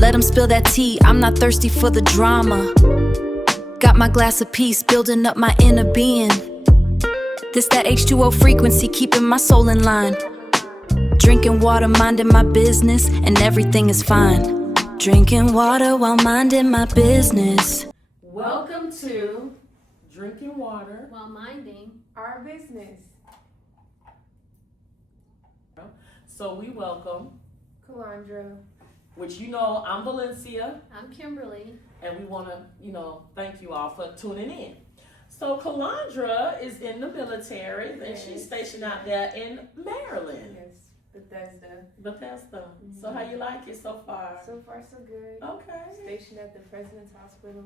Let them spill that tea, I'm not thirsty for the drama. Got my glass of peace, building up my inner being. This that H2O frequency, keeping my soul in line. Drinking water, minding my business, and everything is fine. Drinking water while minding my business. Welcome to Drinking Water while minding our business. So we welcome Kalandra. which you know, I'm Valencia, I'm Kimberly. and we want to, thank you all for tuning in. So Kalandra is in the military, and she's stationed out there in Maryland. Yes, Bethesda. So how you like it so far? So far, so good. Okay. Stationed at the President's Hospital.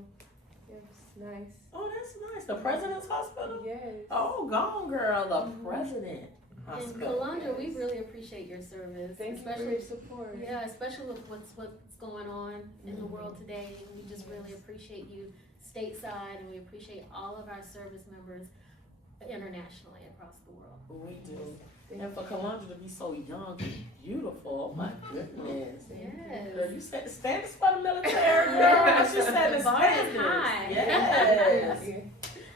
It was nice. Oh, that's nice. The President's Hospital? Yes. Oh, gone girl, the President And Hospital. Kalandra, we really appreciate your service. Thanks for your support. Yeah, especially with what's going on in the world today. We just really appreciate you stateside, and we appreciate all of our service members internationally across the world. We do. And for Kalandra to be so young and beautiful, oh my goodness. Yes. Girl, you standing for the military, girl. Yeah. She said The the bar is standards. high. Yes. Yeah.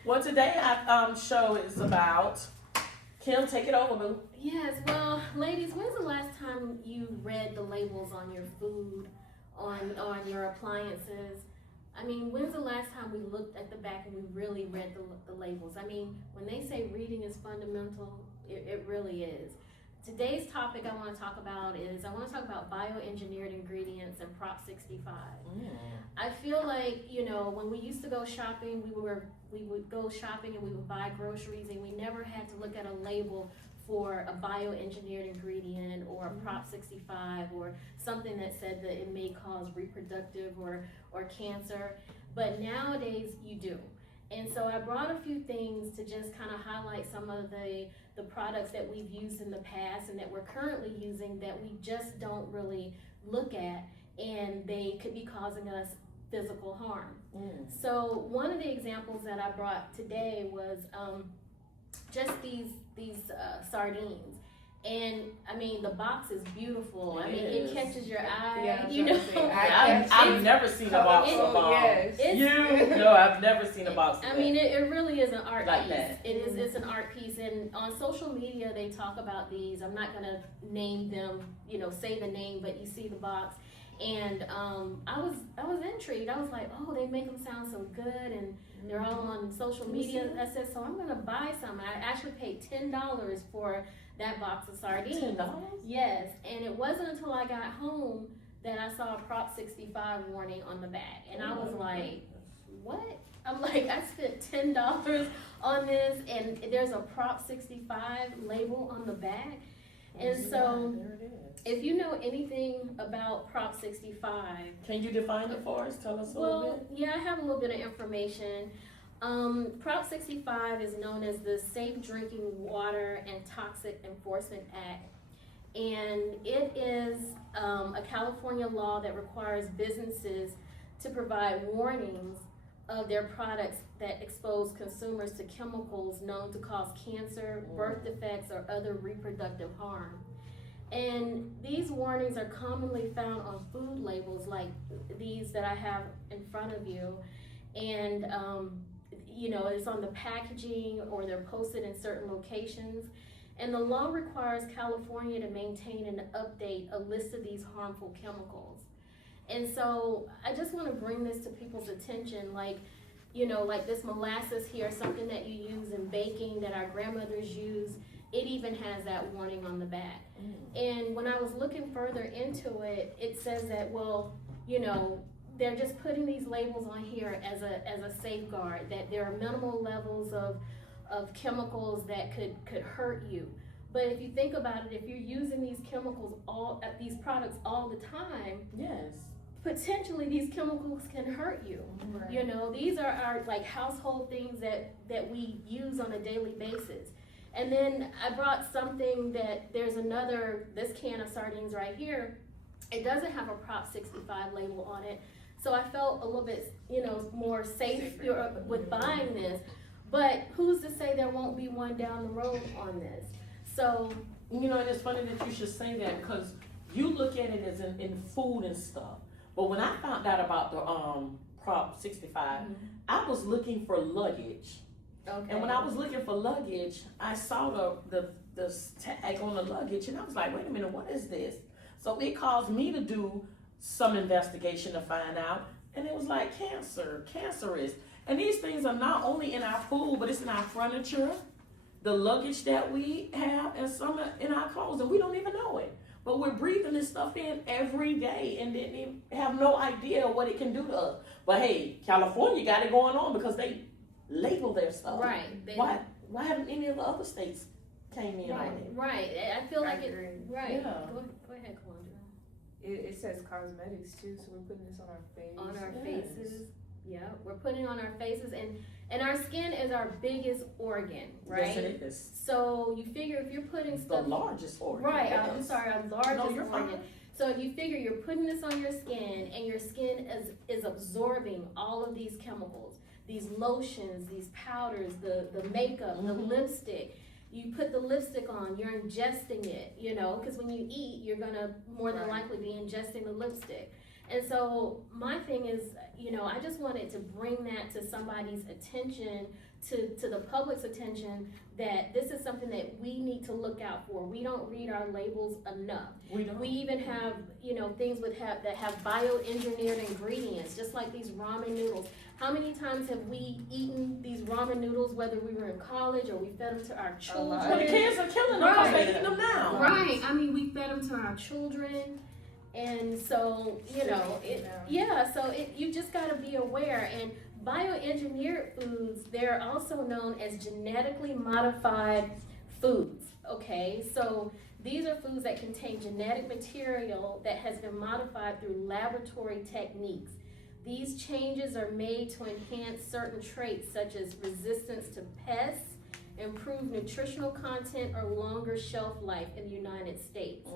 Well, today our show is about, Kim, take it over, boo. Yes, well, ladies, when's the last time you read the labels on your food, on your appliances? I mean, when's the last time we looked at the back and we really read the labels? I mean, when they say reading is fundamental, it really is. Today's topic I want to talk about bioengineered ingredients and Prop 65. I feel like, when we used to go shopping, we would go shopping and we would buy groceries, and we never had to look at a label for a bioengineered ingredient or a Prop 65 or something that said that it may cause reproductive or cancer. But nowadays you do. And so I brought a few things to just kind of highlight some of the products that we've used in the past and that we're currently using that we just don't really look at, and they could be causing us physical harm. So one of the examples that I brought today was just these sardines. And I mean, the box is beautiful. It catches your eye. Yeah, I've never seen a box of yes. I've never seen a box of I mean, it really is an art Like piece. that. It's an art piece, and on social media they talk about these. I'm not gonna name them, say the name, but you see the box, and I was intrigued. I was like, oh, they make them sound so good, and they're all on social media. I said, so I'm gonna buy some. I actually paid $10 for that box of sardines. $10? Yes, and it wasn't until I got home that I saw a Prop 65 warning on the back, and I was like, what? I'm like, I spent $10 on this, and there's a Prop 65 label on the back. And so, if you know anything about Prop 65, can you define it for us? Tell us a little bit. Yeah, I have a little bit of information. Prop 65 is known as the Safe Drinking Water and Toxic Enforcement Act, and it is a California law that requires businesses to provide warnings of their products that expose consumers to chemicals known to cause cancer, birth defects, or other reproductive harm. And these warnings are commonly found on food labels like these that I have in front of you, and it's on the packaging, or they're posted in certain locations. And the law requires California to maintain and update a list of these harmful chemicals. And so I just want to bring this to people's attention, like this molasses here, something that you use in baking that our grandmothers use, it even has that warning on the back. And when I was looking further into it, it says that, they're just putting these labels on here as a safeguard, that there are minimal levels of chemicals that could hurt you. But if you think about it, if you're using these chemicals these products all the time, Yes. potentially these chemicals can hurt you. Right. These are our household things that we use on a daily basis. And then I brought something that this can of sardines right here, it doesn't have a Prop 65 label on it. So I felt a little bit, more safe with buying this. But who's to say there won't be one down the road on this? So, And it's funny that you should say that, because you look at it as in food and stuff. But when I found out about the Prop 65, I was looking for luggage. Okay. And when I was looking for luggage, I saw the tag on the luggage, and I was like, wait a minute, what is this? So it caused me to do some investigation to find out, and it was like cancerous. And these things are not only in our food, but it's in our furniture, the luggage that we have, and some in our clothes, and we don't even know it. But we're breathing this stuff in every day and didn't even have no idea what it can do to us. But hey, California got it going on because they label their stuff. Right. Why haven't any of the other states came in on Right, it? right. I feel like it. agree. Right. Yeah. Go ahead, Calandra. It says cosmetics too, so we're putting this on our face. On our Yes. faces. Yeah, we're putting it on our faces, and our skin is our biggest organ, right? Yes, it is. So you figure if you're putting The stuff, largest organ. right? Yes. I'm sorry, our largest No, you're organ. fine. So you figure you're putting this on your skin, and your skin is absorbing all of these chemicals, these lotions, these powders, the makeup, the Mhm. lipstick. You put the lipstick on, you're ingesting it, you know, because when you eat, you're gonna more than Right. likely be ingesting the lipstick. And so my thing is, you know, I just wanted to bring that to somebody's attention, to the public's attention, that this is something that we need to look out for. We don't read our labels enough. We don't. We even have, you know, things that have bioengineered ingredients, just like these ramen noodles. How many times have we eaten these ramen noodles, whether we were in college or we fed them to our children? lot. Well, the kids are killing them because Right. they're eating them now. Right, I mean, we fed them to our children, and so, you know, you just gotta be aware, and bioengineered foods, they're also known as genetically modified foods, okay? So these are foods that contain genetic material that has been modified through laboratory techniques. These changes are made to enhance certain traits such as resistance to pests, improve nutritional content, or longer shelf life in the United States.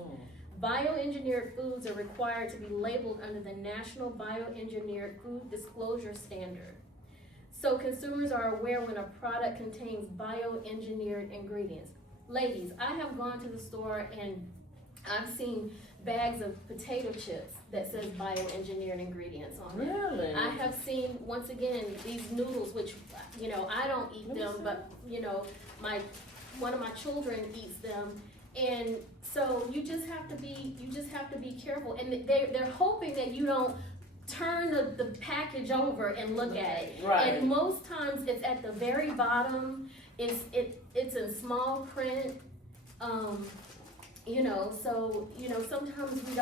Bioengineered foods are required to be labeled under the National Bioengineered Food Disclosure Standard. So consumers are aware when a product contains bioengineered ingredients. Ladies, I have gone to the store and I've seen bags of potato chips that says bioengineered ingredients on it. Really? I have seen, once again, these noodles, which, you know, I don't eat What them, is but, you know, one of my children eats them. And so you just have to be careful. And they're hoping that you don't turn the package over and look at it. Right. And most times it's at the very bottom. It's in small print. You know, so, you know, sometimes we're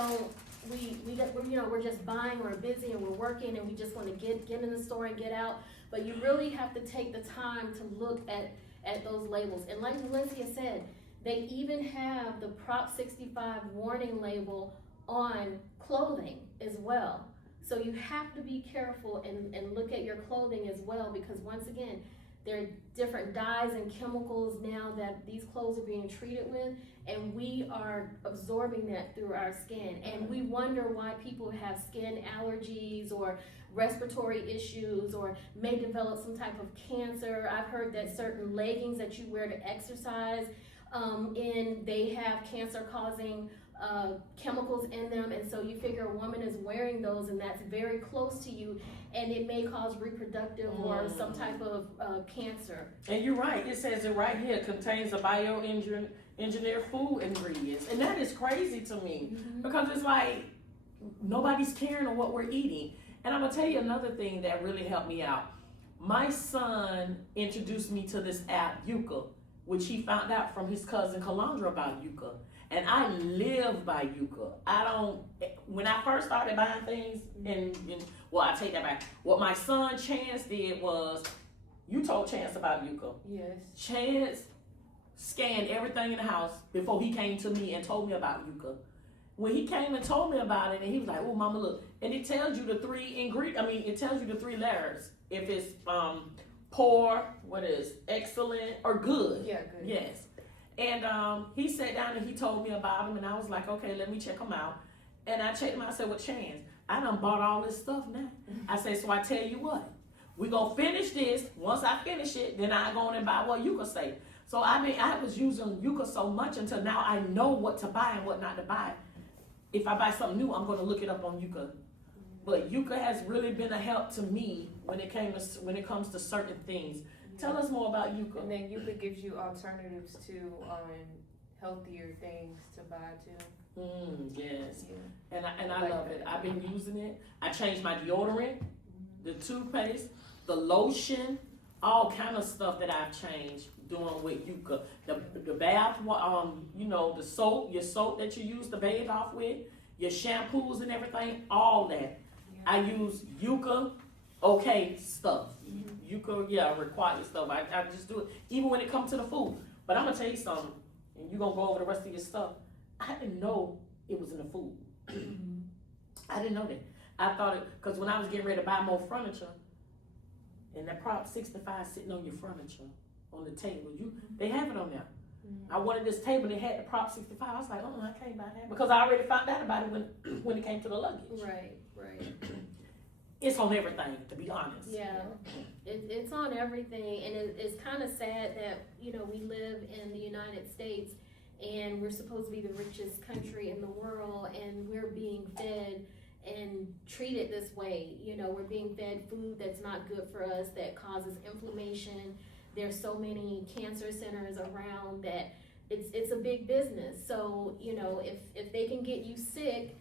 just buying, we're busy and we're working and we just want to get in the store and get out. But you really have to take the time to look at those labels. And like Valencia said, they even have the Prop 65 warning label on clothing as well. So you have to be careful and look at your clothing as well, because once again, there are different dyes and chemicals now that these clothes are being treated with, and we are absorbing that through our skin. And we wonder why people have skin allergies or respiratory issues or may develop some type of cancer. I've heard that certain leggings that you wear to exercise, they have cancer-causing chemicals in them, and so you figure a woman is wearing those and that's very close to you, and it may cause reproductive or some type of cancer. And you're right. It says it right here. Contains a bioengineered food ingredients, and that is crazy to me because it's like nobody's caring on what we're eating. And I'm gonna tell you another thing that really helped me out. My son introduced me to this app, Yuka, which he found out from his cousin Calandra about Yuka. And I live by Yuka. When I first started buying things, well, I take that back. What my son Chance did was, you told Chance about Yuka. Yes. Chance scanned everything in the house before he came to me and told me about Yuka. When he came and told me about it, and he was like, "Oh, Mama, look," and it tells you the it tells you the three letters. If it's poor, excellent, or good. Yeah, good. Yes. And he sat down and he told me about him, and I was like, okay, let me check him out. And I checked him out. I said, well, Chance, I done bought all this stuff now. I said, so I tell you what, we gonna finish this. Once I finish it, then I go on and buy what Yuka say. So I was using Yuka so much until now I know what to buy and what not to buy. If I buy something new, I'm gonna look it up on Yuka. But yuca has really been a help to me when it comes to certain things. Tell us more about yuca. And then yuca gives you alternatives to healthier things to buy too. Yes, Yeah. and I love it. I've been using it. I changed my deodorant, the toothpaste, the lotion, all kind of stuff that I've changed doing with yuca. The bath, you know, the soap, your soap that you use to bathe off with, your shampoos and everything, all that. I use yuca, okay stuff. Yuca, yeah, required stuff. I just do it, even when it comes to the food. But I'm gonna tell you something, and you're gonna go over the rest of your stuff. I didn't know it was in the food. I didn't know that. I thought it, because when I was getting ready to buy more furniture, and that Prop 65 sitting on your furniture, on the table, they have it on there. I wanted this table and it had the Prop 65. I was like, oh, I can't buy that. Because I already found out about it when it came to the luggage. Right. It's on everything, to be honest. Yeah, it's on everything, and it's kind of sad that, you know, we live in the United States and we're supposed to be the richest country in the world, and we're being fed and treated this way. You know, we're being fed food that's not good for us, that causes inflammation. There's so many cancer centers around that it's a big business. So, you know, if they can get you sick,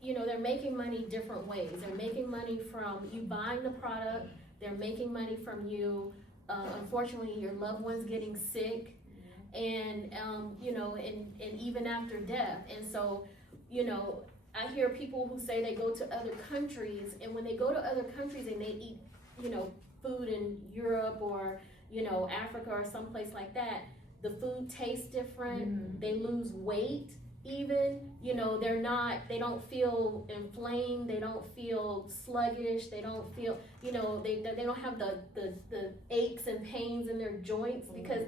you know, they're making money different ways. They're making money from you buying the product. They're making money from you, unfortunately, your loved ones getting sick, and, you know, and even after death. And so, you know, I hear people who say they go to other countries, and when they go to other countries and they eat, you know, food in Europe or, you know, Africa or someplace like that, the food tastes different. They lose weight. Even, you know, they don't feel inflamed, they don't feel sluggish, they don't feel, you know, they don't have the aches and pains in their joints, because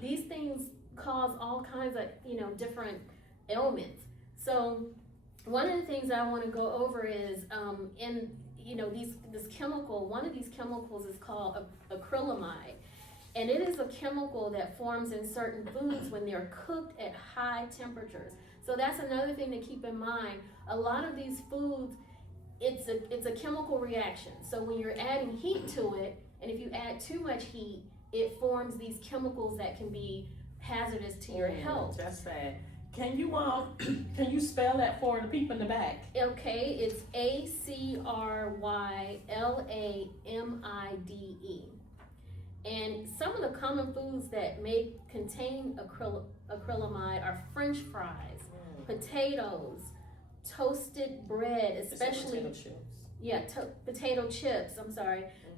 these things cause all kinds of, you know, different ailments. So one of the things I want to go over is, in, you know, this chemical, one of these chemicals is called acrylamide. And it is a chemical that forms in certain foods when they're cooked at high temperatures. So that's another thing to keep in mind. A lot of these foods, it's a chemical reaction. So when you're adding heat to it, and if you add too much heat, it forms these chemicals that can be hazardous to your health. That's sad. Can you spell that for the people in the back? Okay, it's ACRYLAMIDE. And some of the common foods that may contain acrylamide are French fries, potatoes, toasted bread, especially potato chips.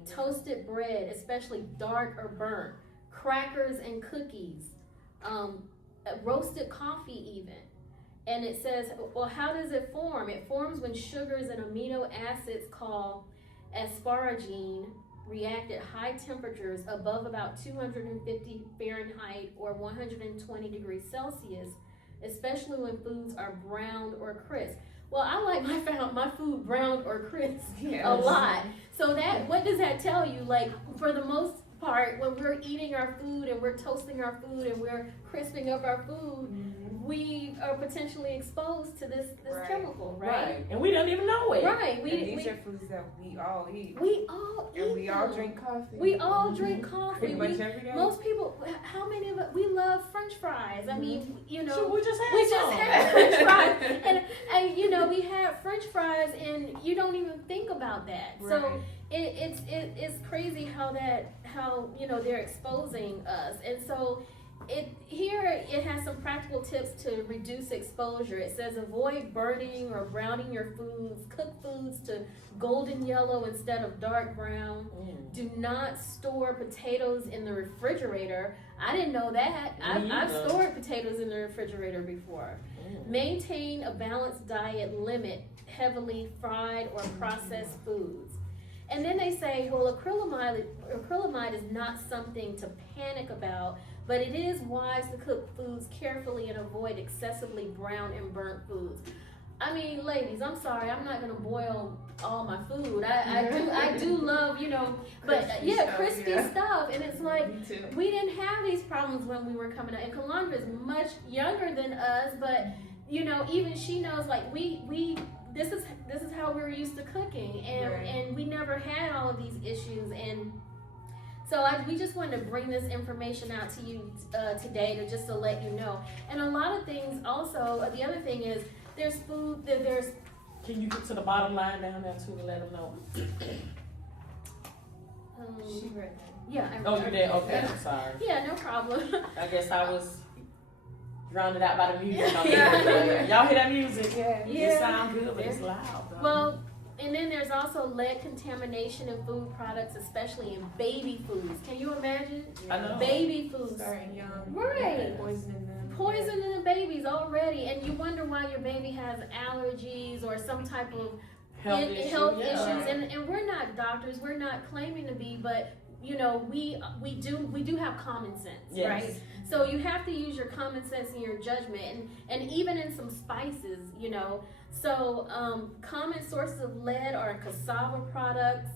Toasted bread, especially dark or burnt, crackers and cookies, roasted coffee even. And it says, well, how does it form? It forms when sugars and amino acids called asparagine react at high temperatures above about 250 Fahrenheit or 120 degrees Celsius, especially when foods are browned or crisp. Well, I like my food browned or crisp a lot. So what does that tell you? Like, for the most part, when we're eating our food and we're toasting our food and we're crisping up our food, we are potentially exposed to this chemical, right? And we don't even know it. Right. These are foods that we all eat. We all eat. And we all drink coffee. We all drink coffee. Pretty much every day. Most people, how many of us, we love French fries. I mean, you know. So we just had French fries. And you know, we had French fries and you don't even think about that. Right. So it's crazy how you know, they're exposing us. And so it has some practical tips to reduce exposure. It says avoid burning or browning your foods. Cook foods to golden yellow instead of dark brown. Do not store potatoes in the refrigerator. I didn't know that. I've stored potatoes in the refrigerator before. Maintain a balanced diet. Limit heavily fried or processed foods. And then they say, well, acrylamide is not something to panic about, but it is wise to cook foods carefully and avoid excessively browned and burnt foods. I mean, ladies, I'm sorry, I'm not gonna boil all my food. I do love, you know, but crispy stuff. And it's like, we didn't have these problems when we were coming up. And Kalandra is much younger than us, but you know, even she knows, like, we this is how we were used to cooking, and Right. and we never had all of these issues. And so we just wanted to bring this information out to you today to let you know. And a lot of things also, the other thing is there's food that there's. Can you get to the bottom line down there too to let them know? She read that. Yeah. Oh, you did? Okay, I'm sorry. Yeah, no problem. I guess I was drowned out by the music. Yeah. Y'all hear that music? Yeah. It sounds good, but it's loud. Though. Well, and then there's also lead contamination in food products, especially in baby foods. Can you imagine? I know. Baby foods. Starting young. Right. Poisoning them. Poisoning the babies already, and you wonder why your baby has allergies or some type of health issues. And we're not doctors, we're not claiming to be, but you know, we do have common sense, Yes. right? So you have to use your common sense and your judgment, and even in some spices, you know. So common sources of lead are in cassava products.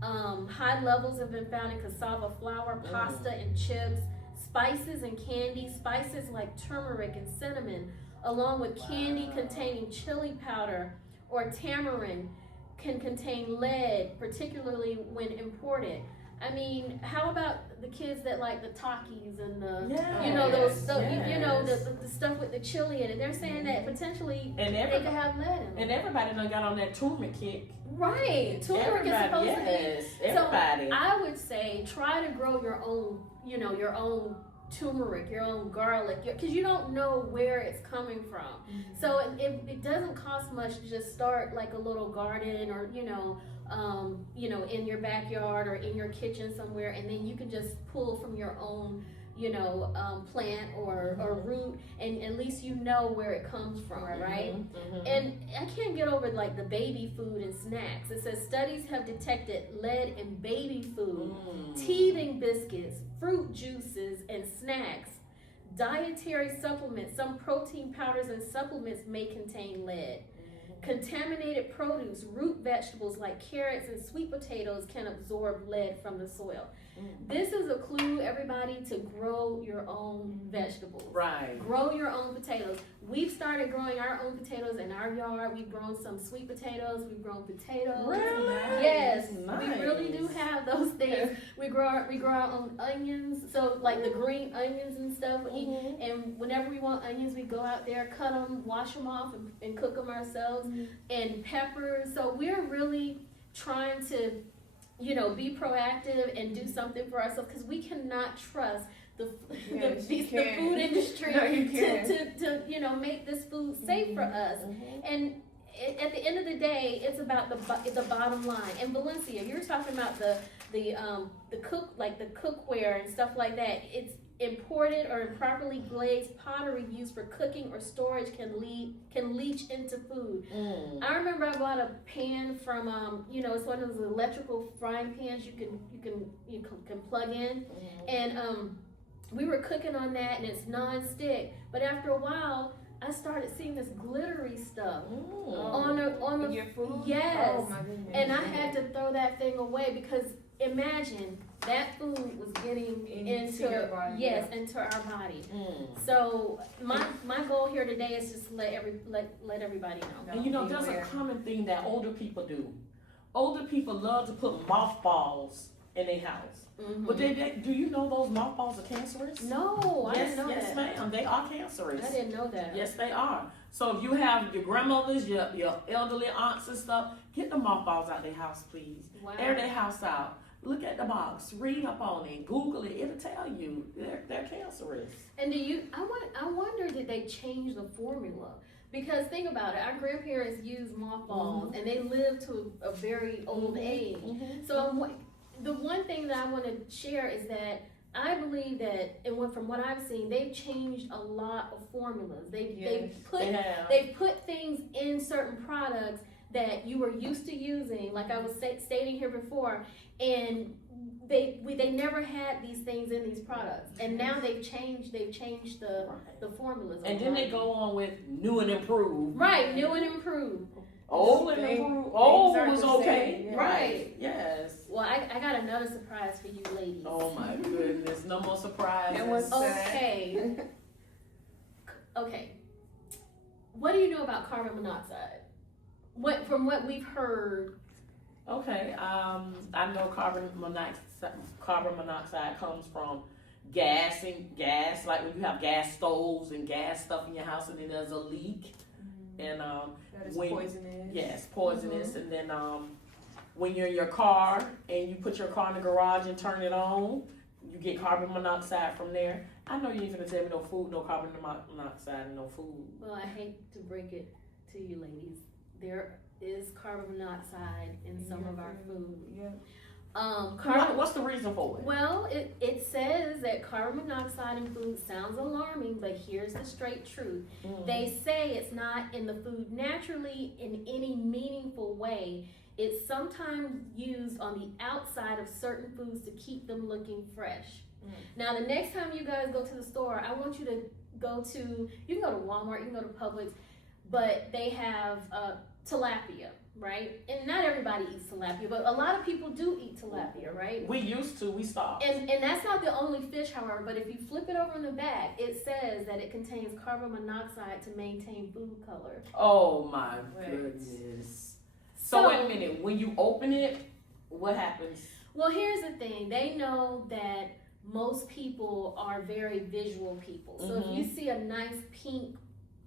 High levels have been found in cassava flour, pasta, and chips. Spices and candy, spices like turmeric and cinnamon, along with candy containing chili powder or tamarind, can contain lead, particularly when imported. I mean, how about the kids that like the Takis and the, you know, those stuff, you know, the stuff with the chili in it. They're saying that potentially and they could have lead in them. And everybody done got on that turmeric kick. Right, turmeric is supposed to be. Yes, everybody. So I would say try to grow your own, you know, your own turmeric, your own garlic, because you don't know where it's coming from. So it doesn't cost much to just start like a little garden, or you know, in your backyard or in your kitchen somewhere, and then you can just pull from your own, you know, plant or root, and at least you know where it comes from, right? And I can't get over like the baby food and snacks. It says studies have detected lead in baby food, teething biscuits, fruit juices, and snacks. Dietary supplements, some protein powders and supplements may contain lead. Contaminated produce, root vegetables like carrots and sweet potatoes can absorb lead from the soil. This is a clue, everybody, to grow your own vegetables. Right. Grow your own potatoes. We've started growing our own potatoes in our yard. We've grown some sweet potatoes. We've grown potatoes. Really? Yes, Nice. we really do have those things. We grow our own onions, so like the green onions and stuff. And whenever we want onions, we go out there, cut them, wash them off, and cook them ourselves. And peppers. So we're really trying to, you know, be proactive and do something for ourselves, because we cannot trust the food industry to you know, make this food safe for us. And at the end of the day, it's about the bottom line. And Valencia, you were talking about the cookware and stuff like that. It's imported or improperly glazed pottery used for cooking or storage can leach into food. I remember I bought a pan from you know, it's one of those electrical frying pans you can plug in, and we were cooking on that, and it's non-stick. But after a while, I started seeing this glittery stuff on the your food. Yes, Oh my goodness. and I had to throw that thing away, because imagine that food was getting into your body. into our body. So my goal here today is just to let everybody know. And you know, there's a common thing that older people do. Older people love to put mothballs in their house. But do you know those mothballs are cancerous? No, I didn't know yes, that. ma'am. They are cancerous. I didn't know that. Yes, they are. So if you have your grandmothers, your elderly aunts and stuff, get the mothballs out their house, please. Wow. Air their house out. Look at the box. Read up on it. Google it. It'll tell you they're cancerous. And I wonder, did they change the formula? Because think about it, our grandparents used mothballs, and they lived to a very old age. So the one thing that I want to share is that I believe that, and from what I've seen, they've changed a lot of formulas. They've put things in certain products that you were used to using, like I was stating here before, and they never had these things in these products, and now they've changed the formulas. And then they go on with new and improved. Right, new and improved. Old and improved. Old was okay. Yes. Right. Yes. Well, I got another surprise for you ladies. Oh my goodness. No more surprises. And what's Okay. Okay. What do you know about carbon monoxide? from what we've heard. Okay, I know carbon monoxide comes from gas, like when you have gas stoves and gas stuff in your house and then there's a leak. And That is when, poisonous. yes, poisonous. And then when you're in your car and you put your car in the garage and turn it on, you get carbon monoxide from there. I know you ain't gonna tell me no food, no carbon monoxide, and no food. Well, I hate to break it to you ladies. There is carbon monoxide in some of our food. Yeah. What's the reason for it? Well, it says that carbon monoxide in food sounds alarming, but here's the straight truth. They say it's not in the food naturally in any meaningful way. It's sometimes used on the outside of certain foods to keep them looking fresh. Now, the next time you guys go to the store, I want you to you can go to Walmart, you can go to Publix, but they have tilapia, right? And not everybody eats tilapia, but a lot of people do eat tilapia, right? We used to, we stopped. And that's not the only fish, however, but if you flip it over in the back, it says that it contains carbon monoxide to maintain food color. Oh my Right. goodness. So wait a minute, when you open it, what happens? Well, here's the thing. They know that most people are very visual people. So if you see a nice pink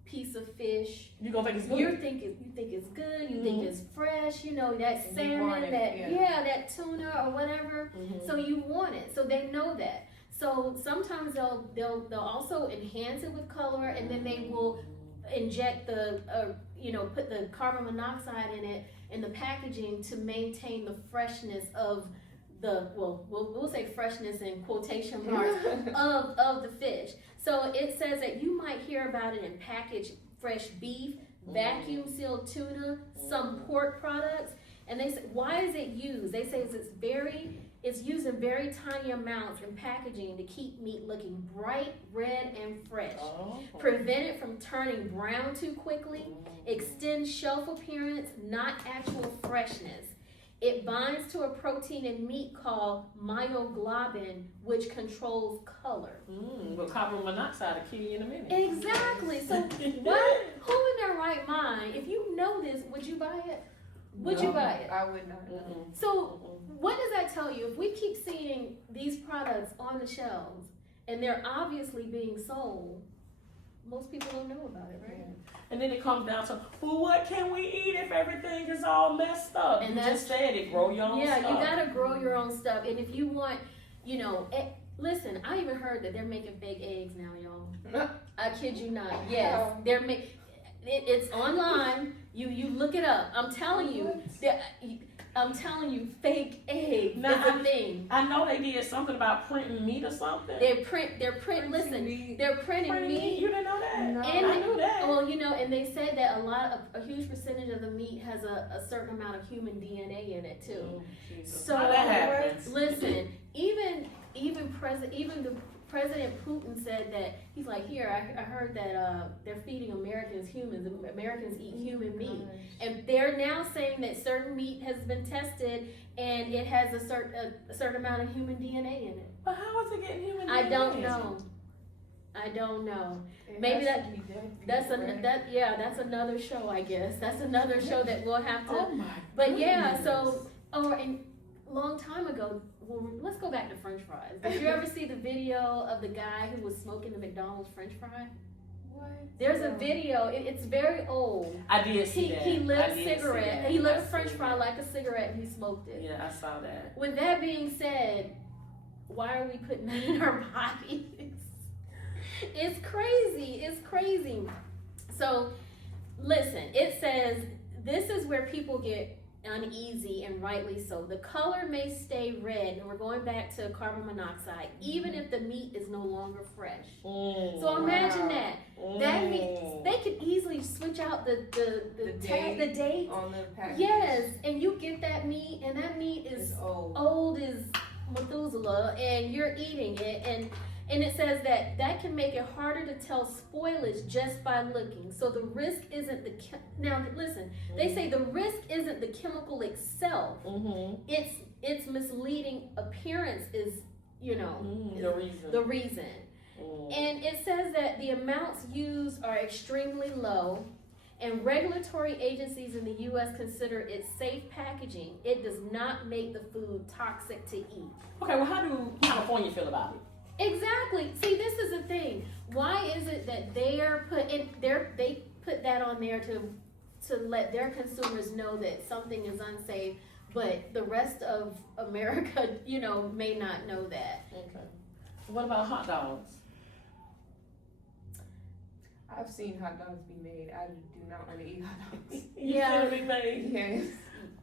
piece of fish, You gonna think it's good? you think it's good, you think it's fresh, you know, that And you salmon, want it, that yeah. that tuna or whatever. So you want it. So they know that. So sometimes they'll also enhance it with color, and then they will inject put the carbon monoxide in it in the packaging to maintain the freshness of we'll say freshness in quotation marks of the fish. So it says that you might hear about it in packaged fresh beef, vacuum sealed tuna, some pork products. And they say, why is it used? They say it's used in very tiny amounts in packaging to keep meat looking bright, red, and fresh. Prevent it from turning brown too quickly, extend shelf appearance, not actual freshness. It binds to a protein in meat called myoglobin, which controls color. Well, carbon monoxide will kill you in a minute. Exactly. So who in their right mind, if you know this, would you buy it? Would you buy it? I would not. So what does that tell you? If we keep seeing these products on the shelves and they're obviously being sold, most people don't know about it, right? And then it comes down to, well, what can we eat if everything is all messed up? And you that's- just said it, grow your own stuff. Yeah, you gotta grow your own stuff. And if you want, listen, I even heard that they're making fake eggs now, y'all. I kid you not. Yes, they're it's online. You look it up. I'm telling you, fake eggs is a thing. I know they did something about printing meat or something. They're printing meat. You didn't know that? No. And I knew that. Well, and they said that a huge percentage of the meat has a certain amount of human DNA in it too. So How that happens? listen, even President Putin said that he's like, here, I heard that they're feeding Americans humans. Americans eat human meat, and they're now saying that certain meat has been tested and it has a certain amount of human DNA in it. But how is it getting human? I don't DNA? know. I don't know. It Maybe has to be dead That's people, right? that's another show, I guess. That's another show that we'll have to. Oh my. But yeah, goodness. so and long time ago, let's go back to French fries. Did you ever see the video of the guy who was smoking the McDonald's French fry? What? There's a video. It's very old. I did see that. He lit I a did see cigarette. that. He lit I a French see fry that. like a cigarette, and he smoked it. Yeah, I saw that. With that being said, why are we putting that in our bodies? It's crazy. It's crazy. So, listen, it says this is where people get uneasy, and rightly so. The color may stay red, and we're going back to carbon monoxide, even if the meat is no longer fresh. So imagine that. That means they could easily switch out the date. On the package. Yes, and you get that meat, and that meat is It's old. old as Methuselah, and you're eating it, and it says that can make it harder to tell spoilage just by looking. So the risk isn't now listen, they say the risk isn't the chemical itself. It's misleading appearance is The the reason. And it says that the amounts used are extremely low, And regulatory agencies in the U.S. consider it safe packaging. It does not make the food toxic to eat. Okay, well, how do California feel about it? Exactly. See, this is the thing. Why is it that they put that on there to let their consumers know that something is unsafe, but the rest of America, may not know that? Okay. What about hot dogs? I've seen hot dogs be made. I do not want to eat hot dogs. Yeah. You been made? Yes.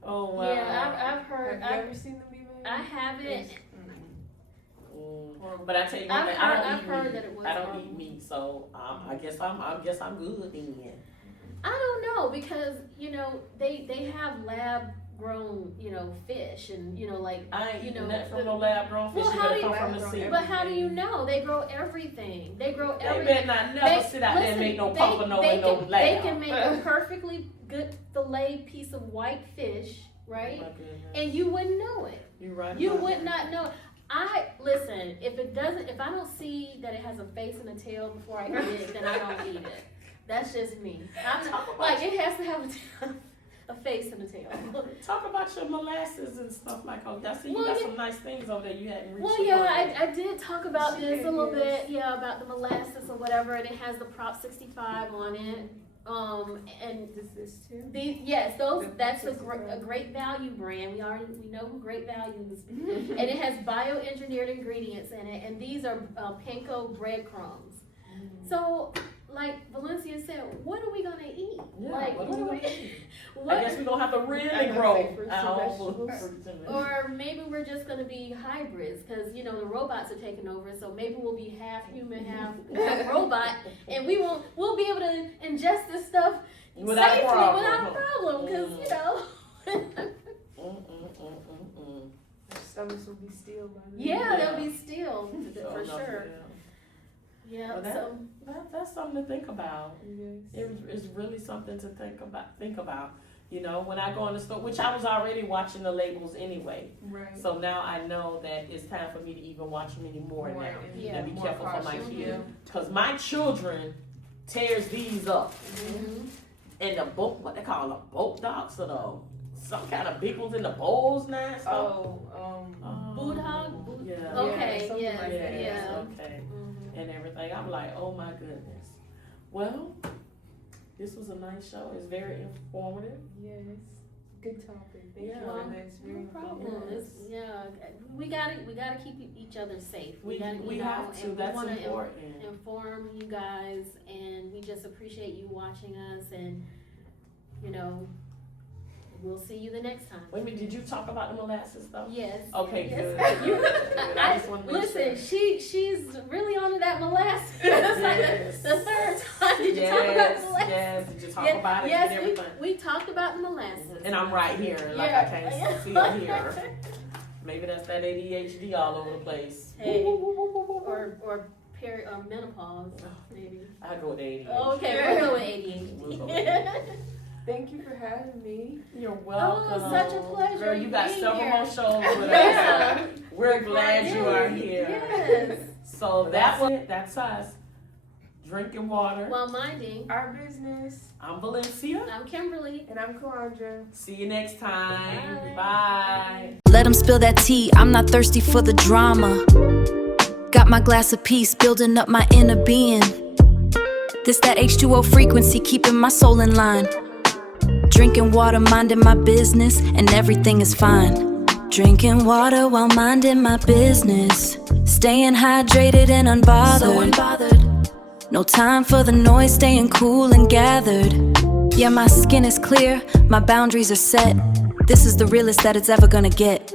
Oh wow. Yeah, I've heard. Have you ever seen them be made? I haven't. It's- But I tell you one thing, I've heard that it was I don't horrible. eat meat, so I guess I'm good then. I don't know, because they have lab grown fish, and I ain't eating the- that from no lab grown fish. Well, You how better do come you- from the lab sea. grown but how do you know? They grow everything. They grow They everything. better not never sit out there and make no pompano in no lab. They can make a perfectly good filleted piece of white fish, right? Oh my goodness. And you wouldn't know it. You're right. You about would that. not know. Listen, if I don't see that it has a face and a tail before I eat it, then I don't eat it. That's just me. Talk about Like, it has to have a face and a tail. Talk about your molasses and stuff like that. I see you Well, got yeah. some nice things over there you hadn't reached. Well, your yeah, point. I did talk about this a little Yes. bit, about the molasses or whatever, and it has the Prop 65 on it. And This too. that's a great value brand. We know who Great Value is, and it has bioengineered ingredients in it, and these are panko breadcrumbs. So, like Valencia said, what are we gonna eat? Yeah, Like, what are we gonna eat? what? I guess we're gonna have to I really know, grow say fruits and our own vegetables. fruits and vegetables. Or maybe we're just gonna be hybrids, because the robots are taking over. So maybe we'll be half human, half robot, and we'll be able to ingest this stuff Without safely problem. without problem. Because Our stomachs will be still by then. yeah, they'll be still So, for no, sure. yeah. Yeah. Well, So That's something to think about. Yes. It's really something to think about. When I go in the store, which I was already watching the labels anyway. Right. So now I know that it's time for me to even watch them anymore now. and Yeah. And be more careful for my cautious, kids. yeah. Because my children tears these up. mhm. And the boat, what they call them, boat docks or some kind of big ones in the bowls now. So, Bulldog? Yeah. Okay, something yes, like that. yeah. Okay. Mhm. And everything. I'm like, oh my goodness. Well, this was a nice show. It's very informative. Yes. Good topic. Thank Yeah. you Well, for that. It's very No problem. informative. We gotta keep each other safe. We gotta, have to. and we That's wanna important. inform you guys, and we just appreciate you watching us, and we'll see you the next time. Wait a minute, did you talk about the molasses stuff? Yes. Okay, Yes. good. You, I just wanna make listen, sure. she's really on to that molasses. It's like Yes. the third time. Did you talk about the molasses? Yes, did you talk Yeah, about it yes, and everything? we talked about the molasses. And I'm right here, like I can't see or hear. Maybe that's that ADHD all over the place. Hey. Woo, woo, woo, woo, woo, woo. or menopause, maybe. I go with ADHD. Okay, we'll go with ADHD. We'll go with Thank you for having me. You're welcome. such a pleasure Girl, you got being several here. more shows with Yeah. us. We're glad you are here. Yes. So that's it. That's us. Drinking water. While minding, Our business. I'm Valencia. I'm Kimberly. And I'm Kalandra. See you next time. Bye. Bye. Let 'em spill that tea, I'm not thirsty for the drama. Got my glass of peace, building up my inner being. This that H2O frequency, keeping my soul in line. Drinking water, minding my business, and everything is fine. Drinking water while minding my business. Staying hydrated and unbothered. No time for the noise, staying cool and gathered. Yeah, my skin is clear, my boundaries are set. This is the realest that it's ever gonna get.